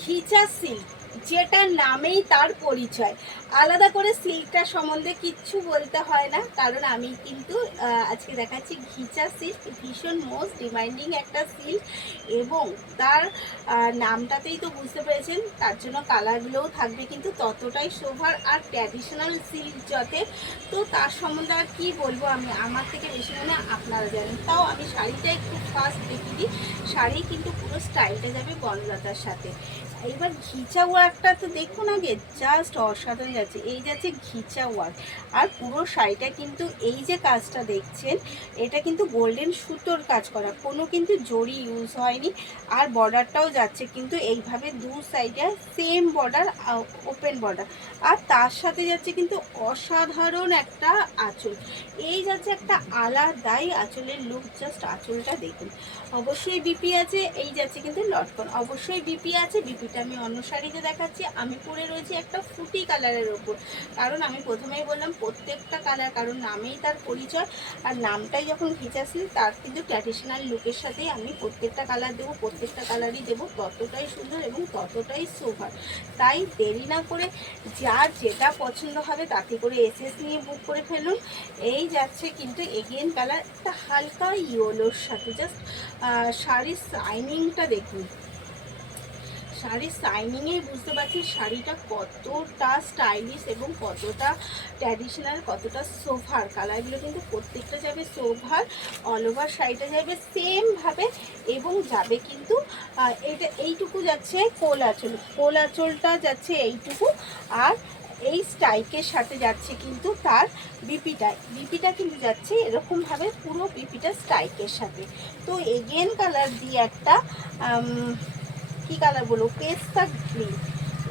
ঘিচা silk, যেটা নামেই তার পরিচয়। আলাদা করে সিল্কটা সম্বন্ধে কিচ্ছু বলতে হয় না, কারণ আমি কিন্তু আজকে দেখাচ্ছি ঘিচা সিল্ক। ভীষণ মোস্ট ডিমান্ডিং একটা সিল্ক, এবং তার নামটাতেই তো বুঝতে পেরেছেন, তার জন্য কালারগুলোও থাকবে কিন্তু ততটাই সোভার। আর ট্র্যাডিশনাল সিল্ক যতে, তো তার সম্বন্ধে আর কী বলবো, আমি আমার থেকে বেশি মনে আপনারা জানেন। তাও আমি শাড়িটা একটু ফার্স্ট দেখিয়ে দিই। শাড়ি কিন্তু পুরো স্টাইলটা যাবে বনলতার সাথে। এবার ঘিচা ওয়ার্কটা তো দেখুন আগে, জাস্ট অসাধারণ যাচ্ছে। এই যাচ্ছে ঘিচা ওয়ার্ক, আর পুরো শাড়িটা কিন্তু এই যে কাজটা দেখছেন, এটা কিন্তু গোল্ডেন সুতোর কাজ করা, কোনো কিন্তু জড়ি ইউজ হয়নি। আর বর্ডারটাও যাচ্ছে কিন্তু এইভাবে দু সাইডে সেম বর্ডার, ওপেন বর্ডার। আর তার সাথে যাচ্ছে কিন্তু অসাধারণ একটা আঁচল। এই যাচ্ছে একটা আলাদাই আঁচলের লুক, জাস্ট আঁচলটা দেখুন। অবশ্যই বিপি আছে, এই যাচ্ছে কিন্তু লটকন, অবশ্যই বিপি আছে। বিপিটা আমি অন্য শাড়িতে দেখাচ্ছি। আমি পরে রয়েছি একটা ফুটি কালারের ওপর, কারণ আমি প্রথমেই বললাম প্রত্যেকটা কালার, কারণ নামেই তার পরিচয়। আর নামটাই যখন ঘিচা সিল্ক, তার কিন্তু ট্র্যাডিশনাল লুকের সাথেই আমি প্রত্যেকটা কালার দেবো, প্রত্যেকটা কালারই দেবো, ততটাই সুন্দর এবং ততটাই সোভার। তাই দেরি না করে যার যেটা পছন্দ হবে তাতে করে এসএস নিয়ে বুক করে ফেলুন। এই যাচ্ছে কিন্তু এগেন কালার, একটা হালকা ইয়েলোর সাথে, জাস্ট শাড়ির শাইনিংটা দেখুন। শাড়ির শাইনিংয়েই বুঝতে পারছি শাড়িটা কতটা স্টাইলিশ এবং কতটা ট্র্যাডিশনাল, কতটা সোভার। কালারগুলো কিন্তু প্রত্যেকটা যাবে সোভার, অল ওভার শাড়িটা যাবে সেমভাবে, এবং যাবে কিন্তু এটা এইটুকু যাচ্ছে কোল আঁচল, কোল আঁচলটা যাচ্ছে এইটুকু। আর এই স্টাইকের সাথে যাচ্ছে কিন্তু তার বিপিটা কিন্তু যাচ্ছে এরকমভাবে, পুরো বিপিটা স্টাইকের সাথে। তো এগেন কালার দিয়ে একটা কি কালার বলবো, পেস্তা গ্রিন।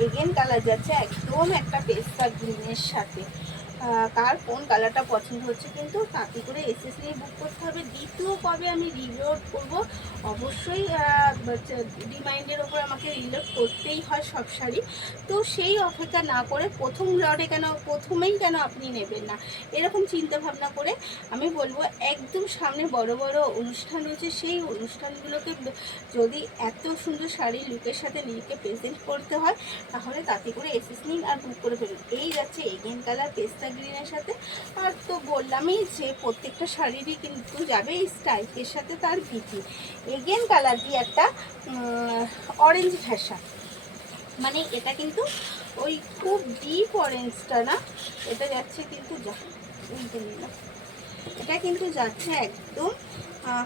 এগেন কালার যাচ্ছে একদম একটা পেস্তা গ্রিনের সাথে। কার কোন কালারটা পছন্দ হচ্ছে কিন্তু তাতে করে এসএস নিয়ে বুক করতে হবে। দ্বিতীয় কবে আমি রিলোড করব, অবশ্যই ডিমান্ডের ওপর আমাকে রিলোড করতেই হয় সব শাড়ি। তো সেই অপেক্ষা না করে প্রথম লটে কেন, প্রথমেই কেন আপনি নেবেন না, এরকম চিন্তা ভাবনা করে আমি বলবো একদম সামনে বড় বড় অনুষ্ঠান রয়েছে, সেই অনুষ্ঠানগুলোকে যদি এত সুন্দর শাড়ির লুকের সাথে নিজেকে প্রেজেন্ট করতে হয়, তাহলে তাতে করে এসএস নিন আর বুক করে ফেলুন। এই যাচ্ছে এগেন কালার পেস্তা গ্রিনের সাথে। আর তো বললামই যে প্রত্যেকটা শাড়িরই কিন্তু যাবে এই স্টাইকের সাথে তার বিপি। এগেন কালার দিয়ে একটা অরেঞ্জ ঘেঁষা, মানে এটা কিন্তু ওই খুব ডিপ অরেঞ্জটা না, এটা যাচ্ছে কিন্তু এটা কিন্তু যাচ্ছে একদম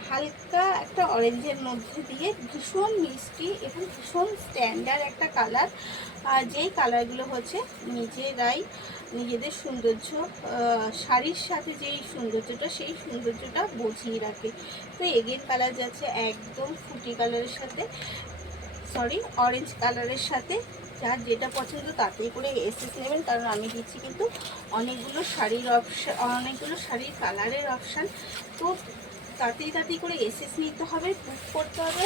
হালকা একটা অরেঞ্জের মধ্যে দিয়ে, ভীষণ মিষ্টি এবং ভীষণ স্ট্যান্ডার্ড একটা কালার। যেই কালারগুলো হচ্ছে নিজেরাই নিজেদের সৌন্দর্য, শাড়ির সাথে যেই সৌন্দর্যটা, সেই সৌন্দর্যটা বুঝিয়ে রাখে। তো এগেন কালার যাচ্ছে একদম ফুটি কালারের সাথে, সরি অরেঞ্জ কালারের সাথে। যার যেটা পছন্দ তাতেই করে এসএস নেবেন, কারণ আমি দিচ্ছি কিন্তু অনেকগুলো শাড়ির অপশান, অনেকগুলো শাড়ির কালারের অপশান। তো তাড়াতাড়ি করে এসএস নিতে হবে, বুক করতে হবে।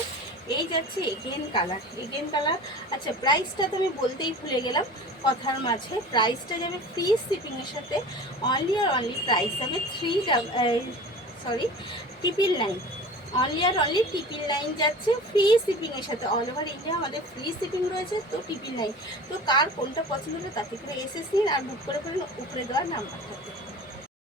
এই যাচ্ছে এগেন কালার, এগেন কালার। আচ্ছা, প্রাইসটা তো আমি বলতেই ভুলে গেলাম কথার মাঝে। প্রাইসটা যাবে ফ্রি শিপিংয়ের সাথে, অনলি আর অনলি প্রাইস যাবে 999। অনলি আর অনলি 999 যাচ্ছে ফ্রি শিপিংয়ের সাথে। অল ওভার ইন্ডিয়া আমাদের ফ্রি শিপিং রয়েছে, তো 999। তো কার কোনটা পছন্দ হবে তাতে করে এসএস নিন আর বুক করে ফেলুন উপরে দেওয়ার নাম্বার থাকে।